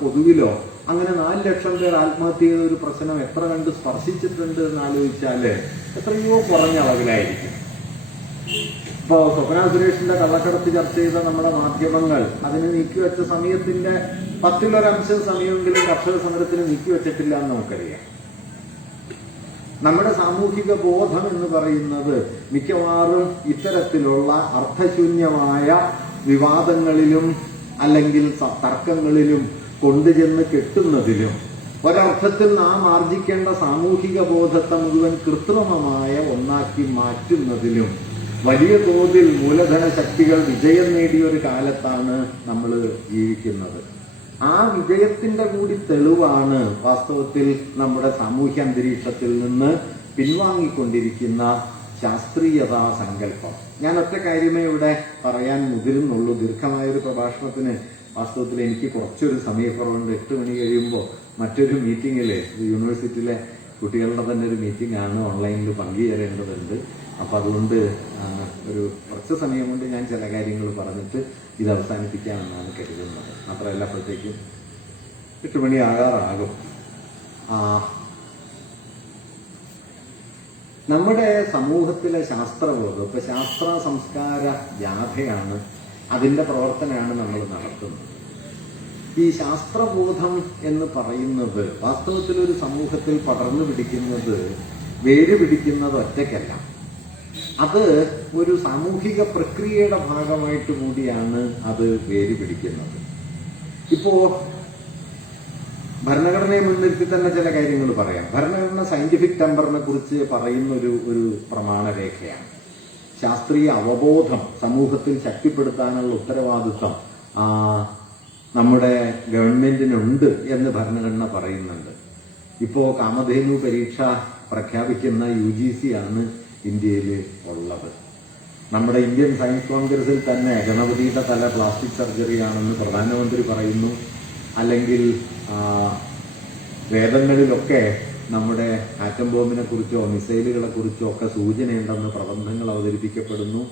പൊതുവിലോ അങ്ങനെ 4 ലക്ഷം പേർ ആത്മഹത്യ ചെയ്ത ഒരു പ്രശ്നം എത്ര കണ്ട് സ്പർശിച്ചിട്ടുണ്ട് എന്ന് ആലോചിച്ചാല് എത്രയോ കുറഞ്ഞ അളവിലായിരിക്കും. ഇപ്പോ സ്വപ്ന സുരേഷിന്റെ കള്ളക്കടത്ത് ചർച്ച ചെയ്ത നമ്മുടെ മാധ്യമങ്ങൾ അതിന് നീക്കിവെച്ച സമയത്തിന്റെ 10% സമയമെങ്കിലും കർഷക സമരത്തിന് നീക്കിവെച്ചിട്ടില്ല എന്ന് നമുക്കറിയാം. നമ്മുടെ സാമൂഹിക ബോധം എന്ന് പറയുന്നത് മിക്കവാറും ഇത്തരത്തിലുള്ള അർത്ഥശൂന്യമായ വിവാദങ്ങളിലും അല്ലെങ്കിൽ തർക്കങ്ങളിലും കൊണ്ടുചെന്ന് കെട്ടുന്നതിലും ഒരർത്ഥത്തിൽ നാം ആർജിക്കേണ്ട സാമൂഹിക ബോധത്തെ മുഴുവൻ കൃത്രിമമായ ഒന്നാക്കി മാറ്റുന്നതിലും വലിയ തോതിൽ മൂലധന ശക്തികൾ വിജയം നേടിയ ഒരു കാലത്താണ് നമ്മൾ ജീവിക്കുന്നത്. ആ വിജയത്തിന്റെ കൂടി തെളിവാണ് വാസ്തവത്തിൽ നമ്മുടെ സാമൂഹ്യ അന്തരീക്ഷത്തിൽ നിന്ന് പിൻവാങ്ങിക്കൊണ്ടിരിക്കുന്ന ശാസ്ത്രീയതാ സങ്കല്പം. ഞാൻ ഒറ്റ കാര്യമേ ഇവിടെ പറയാൻ മുതിരുന്നുള്ളൂ. ദീർഘമായൊരു പ്രഭാഷണത്തിന് വാസ്തവത്തിൽ എനിക്ക് കുറച്ചൊരു സമയക്കുറവുണ്ട്. 8 മണി കഴിയുമ്പോൾ മറ്റൊരു മീറ്റിങ്ങില് യൂണിവേഴ്സിറ്റിയിലെ കുട്ടികളുടെ തന്നെ ഒരു മീറ്റിംഗ് ആണ്, ഓൺലൈനിൽ പങ്കുചേരേണ്ടതുണ്ട്. അപ്പൊ അതുകൊണ്ട് ഒരു കുറച്ച് സമയം കൊണ്ട് ഞാൻ ചില കാര്യങ്ങൾ പറഞ്ഞിട്ട് ഇത് അവസാനിപ്പിക്കാമെന്നാണ് കരുതുന്നത്. മാത്രമല്ല അപ്പോഴത്തേക്കും 8 മണി ആകാറാകും. നമ്മുടെ സമൂഹത്തിലെ ശാസ്ത്രബോധം ഇപ്പൊ ശാസ്ത്ര സംസ്കാര ജാഥയാണ്, അതിന്റെ പ്രവർത്തനമാണ് നമ്മൾ നടത്തുന്നത്. ഈ ശാസ്ത്രബോധം എന്ന് പറയുന്നത് വാസ്തവത്തിൽ ഒരു സമൂഹത്തിൽ പടർന്നു പിടിക്കുന്നത്, വേര് പിടിക്കുന്നത് ഒറ്റയ്ക്കല്ല. അത് ഒരു സാമൂഹിക പ്രക്രിയയുടെ ഭാഗമായിട്ട് കൂടിയാണ് അത് വേര് പിടിക്കുന്നത്. ഇപ്പോ ഭരണഘടനയെ മുൻനിർത്തി തന്നെ ചില കാര്യങ്ങൾ പറയാം. ഭരണഘടന സയന്റിഫിക് ടെമ്പറിനെ കുറിച്ച് പറയുന്ന ഒരു പ്രമാണരേഖയാണ്. ശാസ്ത്രീയ അവബോധം സമൂഹത്തിൽ ശക്തിപ്പെടുത്താനുള്ള ഉത്തരവാദിത്വം നമ്മുടെ ഗവൺമെന്റിനുണ്ട് എന്ന് ഭരണഘടന പറയുന്നുണ്ട്. ഇപ്പോ കാമധേനു പരീക്ഷ പ്രഖ്യാപിക്കുന്ന UGC ആണ് ഇന്ത്യയിൽ ഉള്ളത്. നമ്മുടെ ഇന്ത്യൻ സയൻസ് കോൺഗ്രസിൽ തന്നെ ഗണപതിയുടെ തല പ്ലാസ്റ്റിക് സർജറി ആണെന്ന് പ്രധാനമന്ത്രി പറയുന്നു. അല്ലെങ്കിൽ വേദങ്ങളിലൊക്കെ നമ്മുടെ ആറ്റം ബോംബിനെ കുറിച്ചോ മിസൈലുകളെ കുറിച്ചോ ഒക്കെ സൂചനയുണ്ടെന്ന് പ്രബന്ധങ്ങൾ അവതരിപ്പിക്കപ്പെടുന്നു.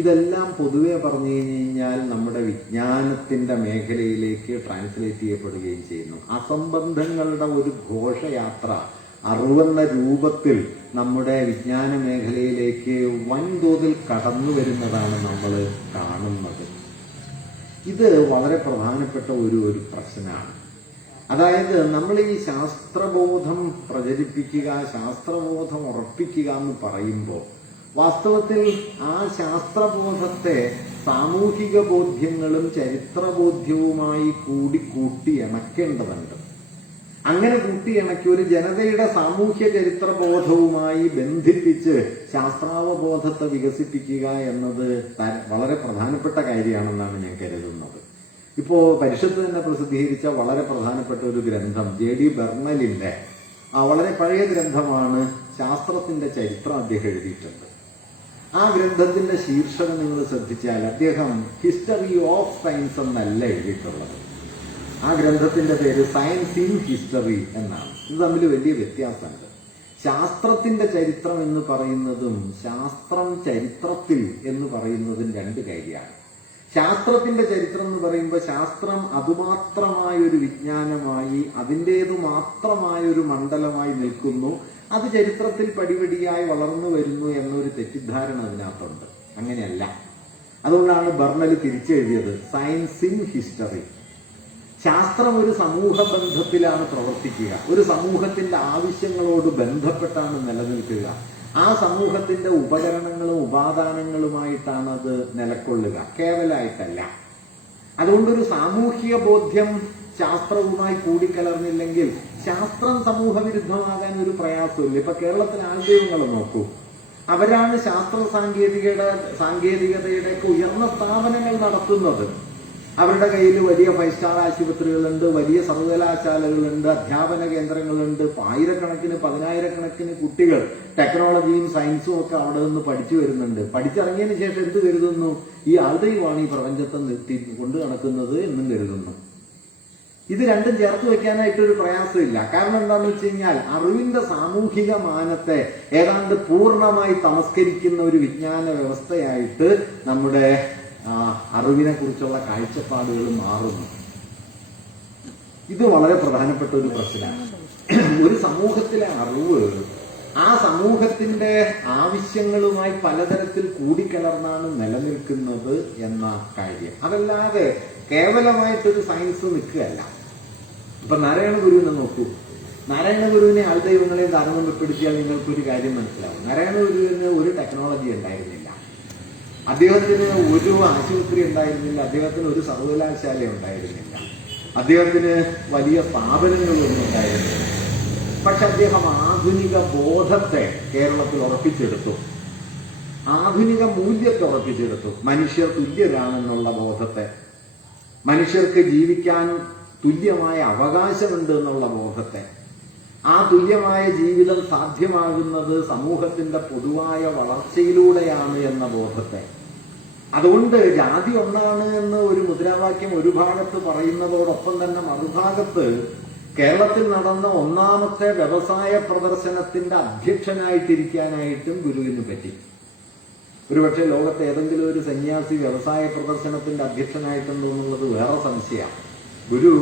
ഇതെല്ലാം പൊതുവെ പറഞ്ഞു കഴിഞ്ഞാൽ നമ്മുടെ വിജ്ഞാനത്തിന്റെ മേഖലയിലേക്ക് ട്രാൻസ്ലേറ്റ് ചെയ്യപ്പെടുകയും ചെയ്യുന്നു. അസംബന്ധങ്ങളുടെ ഒരു ഘോഷയാത്ര അറിവെന്ന രൂപത്തിൽ നമ്മുടെ വിജ്ഞാന മേഖലയിലേക്ക് വൻതോതിൽ കടന്നു വരുന്നതാണ് നമ്മൾ കാണുന്നത്. ഇത് വളരെ പ്രധാനപ്പെട്ട ഒരു പ്രശ്നമാണ്. അതായത് നമ്മൾ ഈ ശാസ്ത്രബോധം പ്രചരിപ്പിക്കുക, ശാസ്ത്രബോധം ഉറപ്പിക്കുക എന്ന് പറയുമ്പോൾ വാസ്തവത്തിൽ ആ ശാസ്ത്രബോധത്തെ സാമൂഹിക ബോധ്യങ്ങളും ചരിത്രബോധ്യവുമായി കൂടി കൂട്ടിയിണക്കേണ്ടതുണ്ട്. അങ്ങനെ കൂട്ടിയിണക്കി ഒരു ജനതയുടെ സാമൂഹ്യ ചരിത്രബോധവുമായി ബന്ധിപ്പിച്ച് ശാസ്ത്രാവബോധത്തെ വികസിപ്പിക്കുക എന്നത് വളരെ പ്രധാനപ്പെട്ട കാര്യമാണെന്നാണ് ഞാൻ കരുതുന്നത്. ഇപ്പോ പരിഷത്ത് തന്നെ പ്രസിദ്ധീകരിച്ച വളരെ പ്രധാനപ്പെട്ട ഒരു ഗ്രന്ഥം JD ബെർണലിന്റെ വളരെ പഴയ ഗ്രന്ഥമാണ്. ശാസ്ത്രത്തിന്റെ ചരിത്രം അദ്ദേഹം എഴുതിയിട്ടുണ്ട്. ആ ഗ്രന്ഥത്തിന്റെ ശീർഷകം നിങ്ങൾ ശ്രദ്ധിച്ചാൽ അദ്ദേഹം ഹിസ്റ്ററി ഓഫ് സയൻസ് എന്നല്ല എഴുതിയിട്ടുള്ളത്. ആ ഗ്രന്ഥത്തിന്റെ പേര് സയൻസ് ഇൻ ഹിസ്റ്ററി എന്നാണ്. ഇത് തമ്മിൽ വലിയ വ്യത്യാസമുണ്ട്. ശാസ്ത്രത്തിന്റെ ചരിത്രം എന്ന് പറയുന്നതും ശാസ്ത്രം ചരിത്രത്തിൽ എന്ന് പറയുന്നതും രണ്ട് കാര്യമാണ്. ശാസ്ത്രത്തിന്റെ ചരിത്രം എന്ന് പറയുമ്പോൾ ശാസ്ത്രം അതുമാത്രമായ ഒരു വിജ്ഞാനമായി അതിൻ്റേതു മാത്രമായ ഒരു മണ്ഡലമായി നിൽക്കുന്നു. അത് ചരിത്രത്തിൽ പടിപടിയായി വളർന്നു വരുന്നു എന്നൊരു തെറ്റിദ്ധാരണ അതിനകത്തുണ്ട്. അങ്ങനെയല്ല. അതുകൊണ്ടാണ് ബർണൽ തിരിച്ചെഴുതിയത് സയൻസ് ഇൻ ഹിസ്റ്ററി. ശാസ്ത്രം ഒരു സമൂഹ ബന്ധത്തിലാണ് പ്രവർത്തിക്കുക, ഒരു സമൂഹത്തിന്റെ ആവശ്യങ്ങളോട് ബന്ധപ്പെട്ടാണ് നിലനിൽക്കുക. ആ സമൂഹത്തിന്റെ ഉപകരണങ്ങളും ഉപാദാനങ്ങളുമായിട്ടാണ് അത് നിലക്കൊള്ളുക, കേവലമായിട്ടല്ല. അതുകൊണ്ടൊരു സാമൂഹിക ബോധ്യം ശാസ്ത്രവുമായി കൂടിക്കലർന്നില്ലെങ്കിൽ ശാസ്ത്രം സമൂഹ വിരുദ്ധമാകാൻ ഒരു പ്രയാസമില്ല. ഇപ്പൊ കേരളത്തിലെ ആൾദൈവങ്ങൾ നോക്കൂ, അവരാണ് ശാസ്ത്ര സാങ്കേതികതയുടെ ഉയർന്ന സ്ഥാപനങ്ങൾ നടത്തുന്നത്. അവരുടെ കയ്യിൽ വലിയ 5 സ്റ്റാർ ആശുപത്രികളുണ്ട്, വലിയ സർവകലാശാലകളുണ്ട്, അധ്യാപന കേന്ദ്രങ്ങളുണ്ട്. ആയിരക്കണക്കിന് 10,000-കണക്കിന് കുട്ടികൾ ടെക്നോളജിയും സയൻസും ഒക്കെ അവിടെ നിന്ന് പഠിച്ചു വരുന്നുണ്ട്. പഠിച്ചിറങ്ങിയതിന് ശേഷം എന്ത് കരുതുന്നു? ഈ ആൾദൈവമാണ് ഈ പ്രപഞ്ചത്തെ നിർത്തി കൊണ്ടു നടക്കുന്നത് എന്നും കരുതുന്നു. ഇത് രണ്ടും ചേർത്ത് വെക്കാനായിട്ടൊരു പ്രയാസമില്ല. കാരണം എന്താണെന്ന് വെച്ച് കഴിഞ്ഞാൽ അറിവിന്റെ സാമൂഹിക മാനത്തെ ഏതാണ്ട് പൂർണ്ണമായി തമസ്കരിക്കുന്ന ഒരു വിജ്ഞാന വ്യവസ്ഥയായിട്ട് നമ്മുടെ അറിവിനെ കുറിച്ചുള്ള കാഴ്ചപ്പാടുകൾ മാറുന്നു. ഇത് വളരെ പ്രധാനപ്പെട്ട ഒരു പ്രശ്നമാണ്. ഒരു സമൂഹത്തിലെ അറിവ് ആ സമൂഹത്തിന്റെ ആവശ്യങ്ങളുമായി പലതരത്തിൽ കൂടിക്കലർന്നാണ് നിലനിൽക്കുന്നത് എന്ന കാര്യം. അതല്ലാതെ കേവലമായിട്ടൊരു സയൻസ് നിൽക്കുകയല്ല. ഇപ്പൊ നാരായണ ഗുരുവിനെ നോക്കൂ. നാരായണ ഗുരുവിനെ ആൾദൈവങ്ങളെ താരതമ്യപ്പെടുത്തിയാൽ നിങ്ങൾക്കൊരു കാര്യം മനസ്സിലാവും. നാരായണ ഗുരുവിന് ഒരു ടെക്നോളജി ഉണ്ടായിരുന്നില്ല, അദ്ദേഹത്തിന് ഒരു ആശുപത്രി ഉണ്ടായിരുന്നില്ല, അദ്ദേഹത്തിന് ഒരു സർവകലാശാല ഉണ്ടായിരുന്നില്ല, അദ്ദേഹത്തിന് വലിയ സ്ഥാപനങ്ങളൊന്നും ഉണ്ടായിരുന്നില്ല. പക്ഷെ അദ്ദേഹം ആധുനിക ബോധത്തെ കേരളത്തിൽ ഉറപ്പിച്ചെടുത്തു, ആധുനിക മൂല്യത്തെ ഉറപ്പിച്ചെടുത്തു. മനുഷ്യർ തുല്യരാണെന്നുള്ള ബോധത്തെ, മനുഷ്യർക്ക് ജീവിക്കാൻ തുല്യമായ അവകാശമുണ്ട് എന്നുള്ള ബോധത്തെ, ആ തുല്യമായ ജീവിതം സാധ്യമാകുന്നത് സമൂഹത്തിന്റെ പൊതുവായ വളർച്ചയിലൂടെയാണ് എന്ന ബോധത്തെ. അതുകൊണ്ട് ജാതി ഒന്നാണ് എന്ന് ഒരു മുദ്രാവാക്യം ഒരു ഭാഗത്ത് പറയുന്നതോടൊപ്പം തന്നെ മറുഭാഗത്ത് കേരളത്തിൽ നടന്ന ഒന്നാമത്തെ വ്യവസായ പ്രദർശനത്തിന്റെ അധ്യക്ഷനായിട്ടിരിക്കാനായിട്ടും ഗുരുവിന് പറ്റി. ഒരുപക്ഷെ ലോകത്തെ ഏതെങ്കിലും ഒരു സന്യാസി വ്യവസായ പ്രദർശനത്തിന്റെ അധ്യക്ഷനായിട്ടുണ്ടോ എന്നുള്ളത് വേറെ സംശയമാണ്. ഗുരു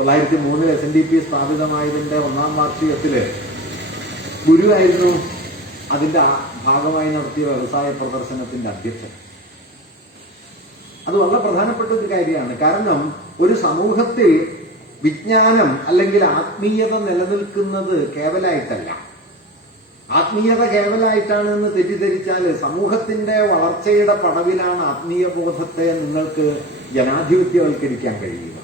1903 SNDP സ്ഥാപിതമായതിന്റെ 1ാം വാർഷികത്തില് ഗുരുവായിരുന്നു അതിന്റെ ഭാഗമായി നടത്തിയ വ്യവസായ പ്രദർശനത്തിന്റെ അധ്യക്ഷൻ. അത് വളരെ പ്രധാനപ്പെട്ട ഒരു കാര്യമാണ്. കാരണം ഒരു സമൂഹത്തിൽ വിജ്ഞാനം അല്ലെങ്കിൽ ആത്മീയത നിലനിൽക്കുന്നത് കേവലായിട്ടല്ല. ആത്മീയത കേവലായിട്ടാണ് എന്ന് തെറ്റിദ്ധരിച്ചാൽ സമൂഹത്തിന്റെ വളർച്ചയുടെ പടവിലാണ് ആത്മീയ ബോധത്തെ നിങ്ങൾക്ക് ജനാധിപത്യവൽക്കരിക്കാൻ കഴിയുക.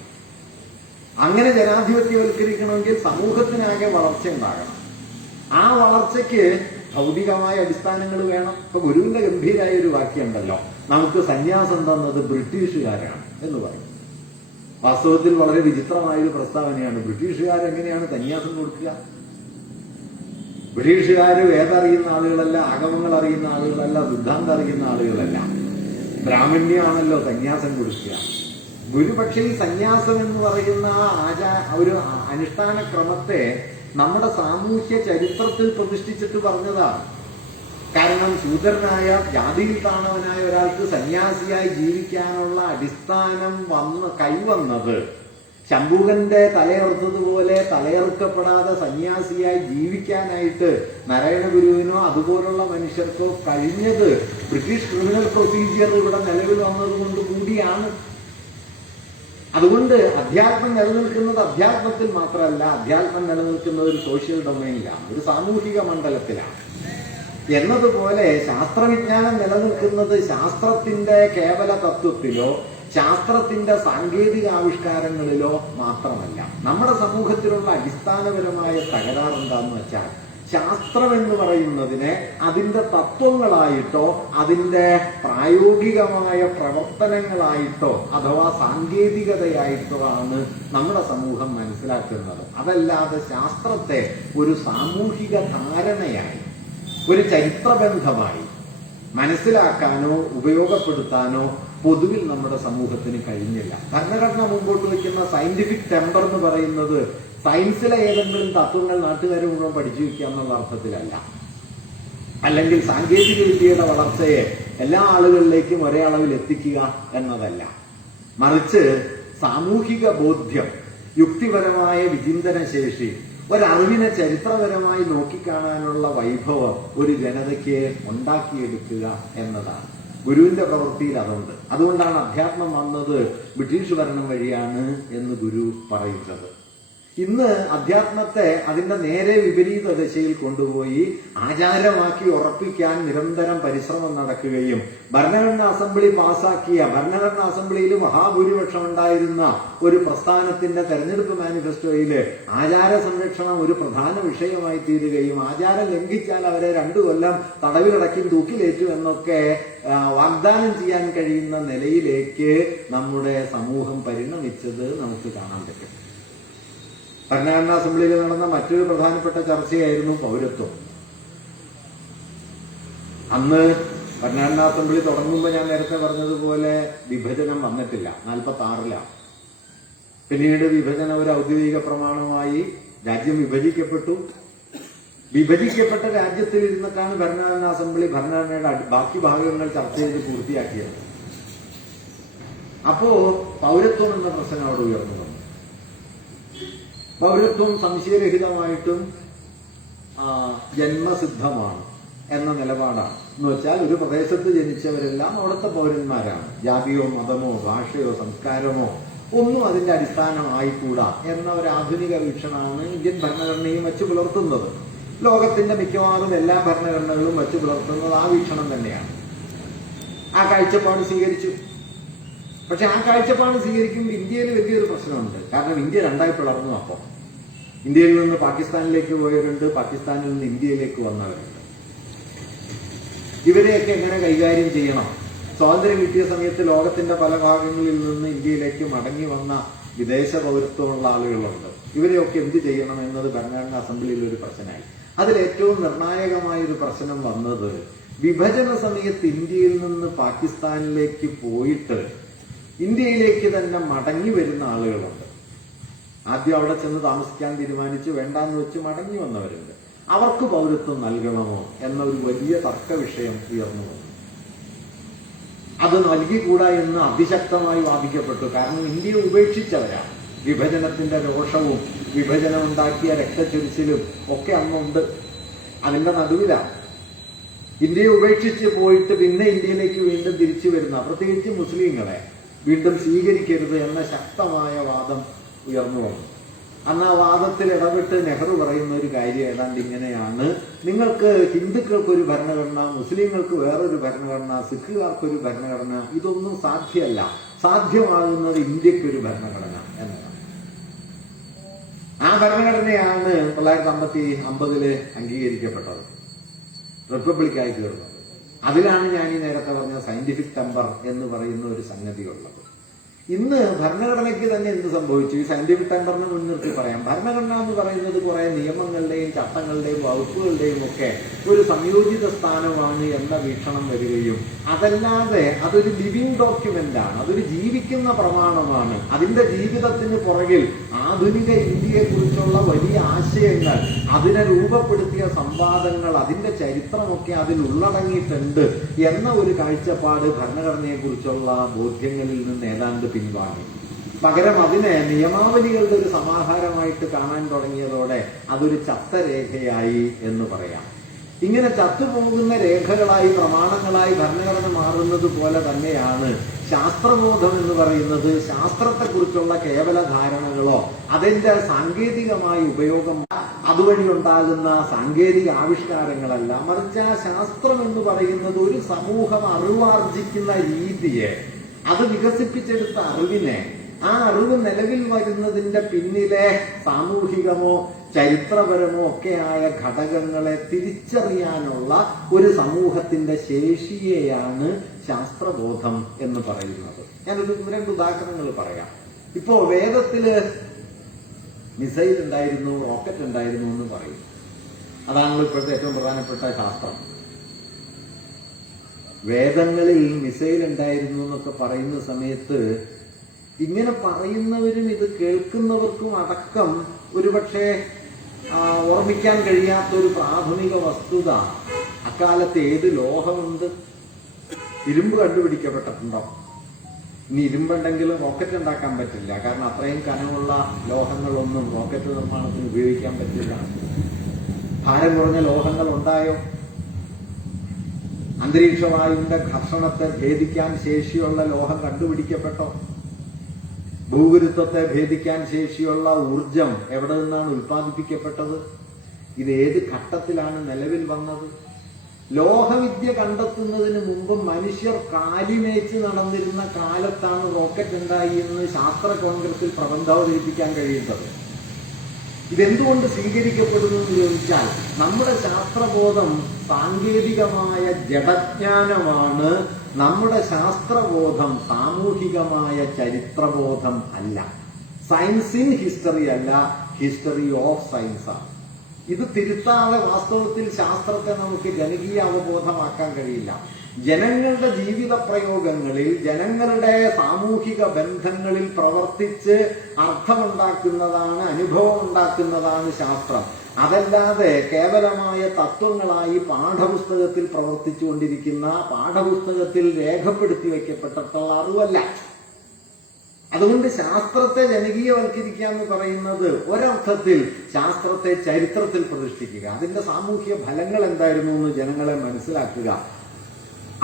അങ്ങനെ ജനാധിപത്യവൽക്കരിക്കണമെങ്കിൽ സമൂഹത്തിനാകെ വളർച്ച ഉണ്ടാകണം. ആ വളർച്ചയ്ക്ക് ഭൗതികമായ അടിസ്ഥാനങ്ങൾ വേണം. ഇപ്പൊ ഗുരുവിന്റെ ഗംഭീരായ ഒരു വാക്യമുണ്ടല്ലോ, നമുക്ക് സന്യാസം തന്നത് ബ്രിട്ടീഷുകാരാണ് എന്ന് പറയും. വാസ്തവത്തിൽ വളരെ വിചിത്രമായൊരു പ്രസ്താവനയാണ്. ബ്രിട്ടീഷുകാരെങ്ങനെയാണ് സന്യാസം കൊടുക്കുക? ബ്രിട്ടീഷുകാർ വേദറിയുന്ന ആളുകളല്ല, ആഗമങ്ങൾ അറിയുന്ന ആളുകളല്ല, സിദ്ധാന്തം അറിയുന്ന ആളുകളല്ല. ബ്രാഹ്മണ്യമാണല്ലോ സന്യാസം കൊടുക്കുക. ഗുരുപക്ഷെ ഈ സന്യാസം എന്ന് പറയുന്ന ഒരു അനുഷ്ഠാന ക്രമത്തെ നമ്മുടെ സാമൂഹ്യ ചരിത്രത്തിൽ പ്രതിഷ്ഠിച്ചിട്ട് പറഞ്ഞതാണ്. കാരണം ശൂദ്രനായ ജാതിയിൽ താണവനായ ഒരാൾക്ക് സന്യാസിയായി ജീവിക്കാനുള്ള അടിസ്ഥാനം കൈവന്നത് ശംഭുകന്റെ തലയറുത്തതുപോലെ തലയറുക്കപ്പെടാതെ സന്യാസിയായി ജീവിക്കാനായിട്ട് നാരായണ ഗുരുവിനോ അതുപോലുള്ള മനുഷ്യർക്കോ കഴിഞ്ഞത് ബ്രിട്ടീഷ് ക്രിമിനൽ പ്രൊസീജിയർ ഇവിടെ നിലവിൽ വന്നതുകൊണ്ട് കൂടിയാണ്. അതുകൊണ്ട് അധ്യാത്മം നിലനിൽക്കുന്നത് അധ്യാത്മത്തിൽ മാത്രമല്ല, അധ്യാത്മം നിലനിൽക്കുന്നത് ഒരു സോഷ്യൽ ഡൊമൈനിലാണ്, ഒരു സാമൂഹിക മണ്ഡലത്തിലാണ്. എന്നതുപോലെ ശാസ്ത്രവിജ്ഞാനം നിലനിൽക്കുന്നത് ശാസ്ത്രത്തിന്റെ കേവല തത്വത്തിലോ ശാസ്ത്രത്തിന്റെ സാങ്കേതിക ആവിഷ്കാരങ്ങളിലോ മാത്രമല്ല. നമ്മുടെ സമൂഹത്തിലുള്ള അടിസ്ഥാനപരമായ തകരാറ് എന്താന്ന് വെച്ചാൽ ശാസ്ത്രം എന്ന് പറയുന്നതിനെ അതിന്റെ തത്വങ്ങളായിട്ടോ അതിന്റെ പ്രായോഗികമായ പ്രവർത്തനങ്ങളായിട്ടോ അഥവാ സാങ്കേതികതയായിട്ടോ ആണ് നമ്മുടെ സമൂഹം മനസ്സിലാക്കുന്നത്. അതല്ലാതെ ശാസ്ത്രത്തെ ഒരു സാമൂഹിക ധാരണയായി ഒരു ചരിത്രബന്ധമായി മനസ്സിലാക്കാനോ ഉപയോഗപ്പെടുത്താനോ പൊതുവിൽ നമ്മുടെ സമൂഹത്തിന് കഴിഞ്ഞില്ല. ഭരണഘടന മുമ്പോട്ട് വയ്ക്കുന്ന സയന്റിഫിക് ടെമ്പർ എന്ന് പറയുന്നത് സയൻസിലെ ഏതെങ്കിലും തത്വങ്ങൾ നാട്ടുകാരെ മുഴുവൻ പഠിച്ചു വയ്ക്കുക എന്നുള്ള അർത്ഥത്തിലല്ല, അല്ലെങ്കിൽ സാങ്കേതിക വിദ്യയുടെ വളർച്ചയെ എല്ലാ ആളുകളിലേക്കും ഒരേ അളവിൽ എത്തിക്കുക എന്നതല്ല. മറിച്ച് സാമൂഹിക ബോധ്യം, യുക്തിപരമായ വിചിന്തന ശേഷി, ഒരറിവിനെ ചരിത്രപരമായി നോക്കിക്കാണാനുള്ള വൈഭവം ഒരു ജനതയ്ക്ക് ഉണ്ടാക്കിയെടുക്കുക എന്നതാണ്. ഗുരുവിന്റെ പ്രവൃത്തിയിൽ അതുണ്ട്. അതുകൊണ്ടാണ് അധ്യാത്മം വന്നത് ബ്രിട്ടീഷ് ഭരണം വഴിയാണ് എന്ന് ഗുരു പറയുന്നത്. ഇന്ന് അധ്യാത്മത്തെ അതിന്റെ നേരെ വിപരീത ദശയിൽ കൊണ്ടുപോയി ആചാരമാക്കി ഉറപ്പിക്കാൻ നിരന്തരം പരിശ്രമം നടക്കുകയും ഭരണഘടനാ അസംബ്ലി പാസാക്കിയ, ഭരണഘടനാ അസംബ്ലിയിൽ മഹാഭൂരിപക്ഷം ഉണ്ടായിരുന്ന ഒരു പ്രസ്ഥാനത്തിന്റെ തെരഞ്ഞെടുപ്പ് മാനിഫെസ്റ്റോയില് ആചാര സംരക്ഷണം ഒരു പ്രധാന വിഷയമായി തീരുകയും ആചാരം ലംഘിച്ചാൽ അവരെ 2 കൊല്ലം തടവിലടക്കി തൂക്കിലേറ്റു എന്നൊക്കെ വാഗ്ദാനം ചെയ്യാൻ കഴിയുന്ന നിലയിലേക്ക് നമ്മുടെ സമൂഹം പരിണമിച്ചത് നമുക്ക് കാണാൻ പറ്റും. ഭരണഘടനാ അസംബ്ലിയിൽ നടന്ന മറ്റൊരു പ്രധാനപ്പെട്ട ചർച്ചയായിരുന്നു പൗരത്വം. അന്ന് ഭരണഘടനാ അസംബ്ലി തുടങ്ങുമ്പോൾ ഞാൻ നേരത്തെ പറഞ്ഞതുപോലെ വിഭജനം വന്നിട്ടില്ല, 46-ലാണ്. പിന്നീട് വിഭജനം ഒരു ഔദ്യോഗിക പ്രമാണമായി രാജ്യം വിഭജിക്കപ്പെട്ടു. വിഭജിക്കപ്പെട്ട രാജ്യത്തിൽ ഇരുന്നിട്ടാണ് ഭരണഘടനാ അസംബ്ലി ഭരണഘടനയുടെ ബാക്കി ഭാഗങ്ങൾ ചർച്ച ചെയ്ത് പൂർത്തിയാക്കിയത്. അപ്പോ പൗരത്വം എന്ന പ്രശ്നം അവിടെ ഉയർന്നു വന്നു. പൗരത്വം സംശയരഹിതമായിട്ടും ജന്മസിദ്ധമാണ് എന്ന നിലപാടാണ്. എന്ന് വെച്ചാൽ ഒരു പ്രദേശത്ത് ജനിച്ചവരെല്ലാം അവിടുത്തെ പൗരന്മാരാണ്. ജാതിയോ മതമോ ഭാഷയോ സംസ്കാരമോ ഒന്നും അതിന്റെ അടിസ്ഥാനമായിക്കൂടാ എന്ന ഒരു ആധുനിക വീക്ഷണമാണ് ഇന്ത്യൻ ഭരണഘടനയും വച്ചു പുലർത്തുന്നത്. ലോകത്തിന്റെ മിക്കവാറും എല്ലാ ഭരണഘടനകളും വച്ചു പുലർത്തുന്നത് ആ വീക്ഷണം തന്നെയാണ്. ആ കാഴ്ചപ്പാട് സ്വീകരിച്ചു. പക്ഷെ ആ കാഴ്ചപ്പാട് സ്വീകരിക്കുമ്പോൾ ഇന്ത്യയിൽ വലിയൊരു പ്രശ്നമുണ്ട്. കാരണം ഇന്ത്യ രണ്ടായി പിളർന്നു. അപ്പോൾ ഇന്ത്യയിൽ നിന്ന് പാകിസ്ഥാനിലേക്ക് പോയവരുണ്ട്, പാകിസ്ഥാനിൽ നിന്ന് ഇന്ത്യയിലേക്ക് വന്നവരുണ്ട്. ഇവരെയൊക്കെ എങ്ങനെ കൈകാര്യം ചെയ്യണം? സ്വാതന്ത്ര്യം കിട്ടിയ സമയത്ത് ലോകത്തിന്റെ പല ഭാഗങ്ങളിൽ നിന്ന് ഇന്ത്യയിലേക്ക് മടങ്ങി വന്ന വിദേശ പൗരത്വമുള്ള ആളുകളുണ്ട്. ഇവരെയൊക്കെ എന്ത് ചെയ്യണം എന്നത് ഭരണഘടനാ അസംബ്ലിയിൽ ഒരു പ്രശ്നമായി. അതിലേറ്റവും നിർണായകമായ ഒരു പ്രശ്നം വന്നത് വിഭജന സമയത്ത് ഇന്ത്യയിൽ നിന്ന് പാകിസ്ഥാനിലേക്ക് പോയിട്ട് ഇന്ത്യയിലേക്ക് തന്നെ മടങ്ങി വരുന്ന ആളുകളുണ്ട്. ആദ്യം അവിടെ ചെന്ന് താമസിക്കാൻ തീരുമാനിച്ച് വേണ്ടാന്ന് വെച്ച് മടങ്ങി വന്നവരുണ്ട്. അവർക്ക് പൗരത്വം നൽകണമോ എന്ന ഒരു വലിയ തർക്ക വിഷയം ഉയർന്നു വന്നു. അത് നൽകിക്കൂടാ എന്ന് അതിശക്തമായി വാദിക്കപ്പെട്ടു. കാരണം ഇന്ത്യയെ ഉപേക്ഷിച്ചവരാണ്. വിഭജനത്തിന്റെ രോഷവും വിഭജനം ഉണ്ടാക്കിയ രക്തച്ചൊരിച്ചിലും ഒക്കെ അന്നുണ്ട്. അതിന്റെ നടുവിലാണ് ഇന്ത്യയെ ഉപേക്ഷിച്ച് പോയിട്ട് പിന്നെ ഇന്ത്യയിലേക്ക് വീണ്ടും തിരിച്ചു വരുന്ന പ്രത്യേകിച്ച് മുസ്ലിങ്ങളെ വീണ്ടും സ്വീകരിക്കരുത് എന്ന ശക്തമായ വാദം ഉയർന്നു വന്നു. അന്ന് ആ വാദത്തിൽ ഇടപെട്ട് നെഹ്റു പറയുന്ന ഒരു കാര്യം ഏതാണ്ട് ഇങ്ങനെയാണ്: നിങ്ങൾക്ക് ഹിന്ദുക്കൾക്കൊരു ഭരണഘടന, മുസ്ലിങ്ങൾക്ക് വേറൊരു ഭരണഘടന, സിഖുകാർക്കൊരു ഭരണഘടന, ഇതൊന്നും സാധ്യമല്ല. സാധ്യമാകുന്നത് ഇന്ത്യക്കൊരു ഭരണഘടന എന്നതാണ്. ആ ഭരണഘടനയാണ് 1950 അംഗീകരിക്കപ്പെട്ടത്, റിപ്പബ്ലിക്കായി തീർന്നത്. അതിലാണ് ഞാൻ ഈ നേരത്തെ പറഞ്ഞ സയന്റിഫിക് ടെമ്പർ എന്ന് പറയുന്ന ഒരു സംഗതി ഉള്ളത്. ഇന്ന് ഭരണഘടനയ്ക്ക് തന്നെ എന്ത് സംഭവിച്ചു? ഈ സയന്റിഫിക് ടെമ്പറിന് മുൻനിർത്തി പറയാം. ഭരണഘടന എന്ന് പറയുന്നത് കുറെ നിയമങ്ങളുടെയും ചട്ടങ്ങളുടെയും വകുപ്പുകളുടെയും ഒക്കെ ഒരു സംയോജിത സ്ഥാനമാണ് എന്ന വീക്ഷണം വരികയും അതല്ലാതെ അതൊരു ലിവിങ് ഡോക്യുമെന്റ് ആണ്, അതൊരു ജീവിക്കുന്ന പ്രമാണമാണ്. അതിന്റെ ജീവിതത്തിന് പുറകിൽ ആധുനിക ഇന്ത്യയെക്കുറിച്ചുള്ള വലിയ ആശയങ്ങൾ, അതിനെ രൂപപ്പെടുത്തിയ സംവാദങ്ങൾ, അതിന്റെ ചരിത്രമൊക്കെ അതിൽ ഉള്ളടങ്ങിയിട്ടുണ്ട് എന്ന ഒരു കാഴ്ചപ്പാട് ഭരണഘടനയെക്കുറിച്ചുള്ള ബോധ്യങ്ങളിൽ നിന്ന് ഏതാണ്ട് പിൻവാങ്ങി. പകരം അതിനെ നിയമാവലികളുടെ ഒരു സമാഹാരമായിട്ട് കാണാൻ തുടങ്ങിയതോടെ അതൊരു ചത്തരേഖയായി എന്ന് പറയാം. ഇങ്ങനെ ചത്തുപോകുന്ന രേഖകളായി, പ്രമാണങ്ങളായി ഭരണഘടന മാറുന്നത് പോലെ തന്നെയാണ് ശാസ്ത്രബോധം എന്ന് പറയുന്നത്. ശാസ്ത്രത്തെക്കുറിച്ചുള്ള കേവല ധാരണകളോ അതിന്റെ സാങ്കേതികമായ ഉപയോഗം, അതുവഴി ഉണ്ടാകുന്ന സാങ്കേതിക ആവിഷ്കാരങ്ങളല്ല, മറിച്ച് ആ ശാസ്ത്രം എന്ന് പറയുന്നത് ഒരു സമൂഹം അറിവാർജിക്കുന്ന രീതിയെ, അത് വികസിപ്പിച്ചെടുത്ത അറിവിനെ, ആ അറിവ് നിലവിൽ വരുന്നതിന്റെ പിന്നിലെ സാമൂഹികമോ ചരിത്രപരമോ ഒക്കെയായ ഘടകങ്ങളെ തിരിച്ചറിയാനുള്ള ഒരു സമൂഹത്തിന്റെ ശേഷിയെയാണ് ശാസ്ത്രബോധം എന്ന് പറയുന്നത്. ഞാനൊരു 2 ഉദാഹരണങ്ങൾ പറയാം. ഇപ്പോ വേദത്തില് മിസൈൽ ഉണ്ടായിരുന്നു, റോക്കറ്റ് ഉണ്ടായിരുന്നു എന്ന് പറയും. അതാണല്ലോ ഇപ്പോഴത്തെ ഏറ്റവും പ്രധാനപ്പെട്ട ശാസ്ത്രം. വേദങ്ങളിൽ മിസൈൽ ഉണ്ടായിരുന്നു എന്നൊക്കെ പറയുന്ന സമയത്ത് ഇങ്ങനെ പറയുന്നവരും ഇത് കേൾക്കുന്നവർക്കും അടക്കം ഒരുപക്ഷെ ഓർമ്മിക്കാൻ കഴിയാത്തൊരു പ്രാഥമിക വസ്തുത, അക്കാലത്ത് ഏത് ലോഹമുണ്ട്? ഇരുമ്പ് കണ്ടുപിടിക്കപ്പെട്ടിട്ടുണ്ടോ? ഇനി ഇരുമ്പുണ്ടെങ്കിലും റോക്കറ്റ് ഉണ്ടാക്കാൻ പറ്റില്ല. കാരണം അത്രയും കനമുള്ള ലോഹങ്ങളൊന്നും റോക്കറ്റ് നിർമ്മാണത്തിന് ഉപയോഗിക്കാൻ പറ്റില്ല. ഭാരം കുറഞ്ഞ ലോഹങ്ങൾ ഉണ്ടായോ? അന്തരീക്ഷവായുവിന്റെ ഘർഷണത്തെ ഭേദിക്കാൻ ശേഷിയുള്ള ലോഹം കണ്ടുപിടിക്കപ്പെട്ടോ? ഭൂഗുരുത്വത്തെ ഭേദിക്കാൻ ശേഷിയുള്ള ഊർജം എവിടെ നിന്നാണ് ഉൽപ്പാദിപ്പിക്കപ്പെട്ടത്? ഇത് ഏത് ഘട്ടത്തിലാണ് നിലവിൽ വന്നത്? ലോഹവിദ്യ കണ്ടെത്തുന്നതിന് മുമ്പ് മനുഷ്യർ കാലിമേച്ച് നടന്നിരുന്ന കാലത്താണ് റോക്കറ്റ് ഉണ്ടായി എന്ന് ശാസ്ത്ര കോൺഗ്രസിൽ പ്രബന്ധം അവതരിപ്പിക്കാൻ കഴിയുന്നത്. ഇതെന്തുകൊണ്ട് സ്വീകരിക്കപ്പെടുന്നു എന്ന് ചോദിച്ചാൽ, നമ്മുടെ ശാസ്ത്രബോധം സാങ്കേതികമായ ജഡജ്ഞാനമാണ്. നമ്മുടെ ശാസ്ത്രബോധം സാമൂഹികമായ ചരിത്രബോധം അല്ല. സയൻസ് ഇൻ ഹിസ്റ്ററി അല്ല, ഹിസ്റ്ററി ഓഫ് സയൻസ് ആണ്. ഇത് തിരുത്താതെ വാസ്തവത്തിൽ ശാസ്ത്രത്തെ നമുക്ക് ജനകീയ അവബോധമാക്കാൻ കഴിയില്ല. ജനങ്ങളുടെ ജീവിത പ്രയോഗങ്ങളിൽ, ജനങ്ങളുടെ സാമൂഹിക ബന്ധങ്ങളിൽ പ്രവർത്തിച്ച് അർത്ഥമുണ്ടാക്കുന്നതാണ്, അനുഭവം ഉണ്ടാക്കുന്നതാണ് ശാസ്ത്രം. അതല്ലാതെ കേവലമായ തത്വങ്ങളായി പാഠപുസ്തകത്തിൽ പ്രവർത്തിച്ചുകൊണ്ടിരിക്കുന്ന, പാഠപുസ്തകത്തിൽ രേഖപ്പെടുത്തി വയ്ക്കപ്പെട്ടിട്ടുള്ള അറിവല്ല. അതുകൊണ്ട് ശാസ്ത്രത്തെ ജനകീയവൽക്കരിക്കുക എന്ന് പറയുന്നത് ഒരർത്ഥത്തിൽ ശാസ്ത്രത്തെ ചരിത്രത്തിൽ പ്രതിഷ്ഠിക്കുക, അതിന്റെ സാമൂഹ്യ ഫലങ്ങൾ എന്തായിരുന്നു എന്ന് ജനങ്ങളെ മനസ്സിലാക്കുക,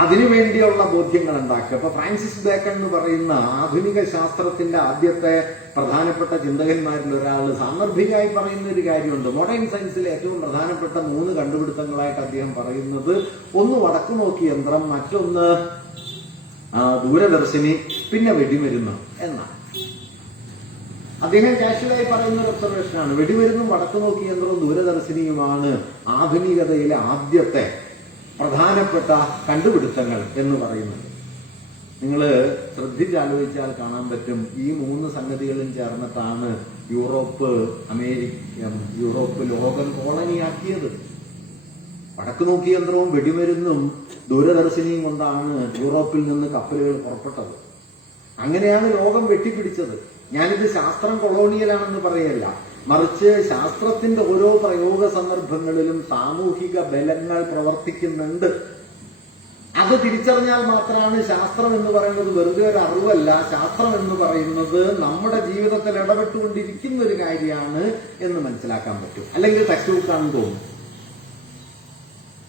അതിനുവേണ്ടിയുള്ള ബോധ്യങ്ങൾ ഉണ്ടാക്കുക. ഇപ്പൊ ഫ്രാൻസിസ് ബേക്കൺ എന്ന് പറയുന്ന ആധുനിക ശാസ്ത്രത്തിന്റെ ആദ്യത്തെ പ്രധാനപ്പെട്ട ചിന്തകന്മാരിൽ ഒരാൾ സാന്ദർഭികമായി പറയുന്ന ഒരു കാര്യമുണ്ട്. മോഡേൺ സയൻസിലെ ഏറ്റവും പ്രധാനപ്പെട്ട 3 കണ്ടുപിടുത്തങ്ങളായിട്ട് അദ്ദേഹം പറയുന്നത്, ഒന്ന് വടക്കുനോക്കി യന്ത്രം, മറ്റൊന്ന് ദൂരദർശിനി, പിന്നെ വെടിമരുന്ന് എന്നാണ്. അദ്ദേഹം കാഷ്വലായി പറയുന്ന ഒരു ഒബ്സർവേഷനാണ്. വെടിമരുന്നും വടക്കുനോക്കി യന്ത്രവും ദൂരദർശിനിയുമാണ് ആധുനികതയിലെ ആദ്യത്തെ പ്രധാനപ്പെട്ട കണ്ടുപിടുത്തങ്ങൾ എന്ന് പറയുന്നത്. നിങ്ങൾ ശ്രദ്ധിച്ചാലോചിച്ചാൽ കാണാൻ പറ്റും, ഈ 3 സംഗതികളും ചേർന്നിട്ടാണ് യൂറോപ്പ് ലോകം കോളനിയാക്കിയത്. വടക്കുനോക്കി യന്ത്രവും വെടിമരുന്നും ദൂരദർശിനിയും കൊണ്ടാണ് യൂറോപ്പിൽ നിന്ന് കപ്പലുകൾ പുറപ്പെട്ടത്. അങ്ങനെയാണ് ലോകം വെട്ടിപ്പിടിച്ചത്. ഞാനിത് ശാസ്ത്രം കൊളോണിയലാണെന്ന് പറയല്ല, മറിച്ച് ശാസ്ത്രത്തിന്റെ ഓരോ പ്രയോഗ സന്ദർഭങ്ങളിലും സാമൂഹിക ബലങ്ങൾ പ്രവർത്തിക്കുന്നുണ്ട്. അത് തിരിച്ചറിഞ്ഞാൽ മാത്രമാണ് ശാസ്ത്രം എന്ന് പറയുന്നത് വെറുതെ ഒരു അറിവല്ല. ശാസ്ത്രം എന്ന് പറയുന്നത് നമ്മുടെ ജീവിതത്തിൽ ഇടപെട്ടുകൊണ്ടിരിക്കുന്ന ഒരു കാര്യമാണ് എന്ന് മനസ്സിലാക്കാൻ പറ്റും. അല്ലെങ്കിൽ ടെക്സ്റ്റ് ബുക്കാണെന്ന് തോന്നും,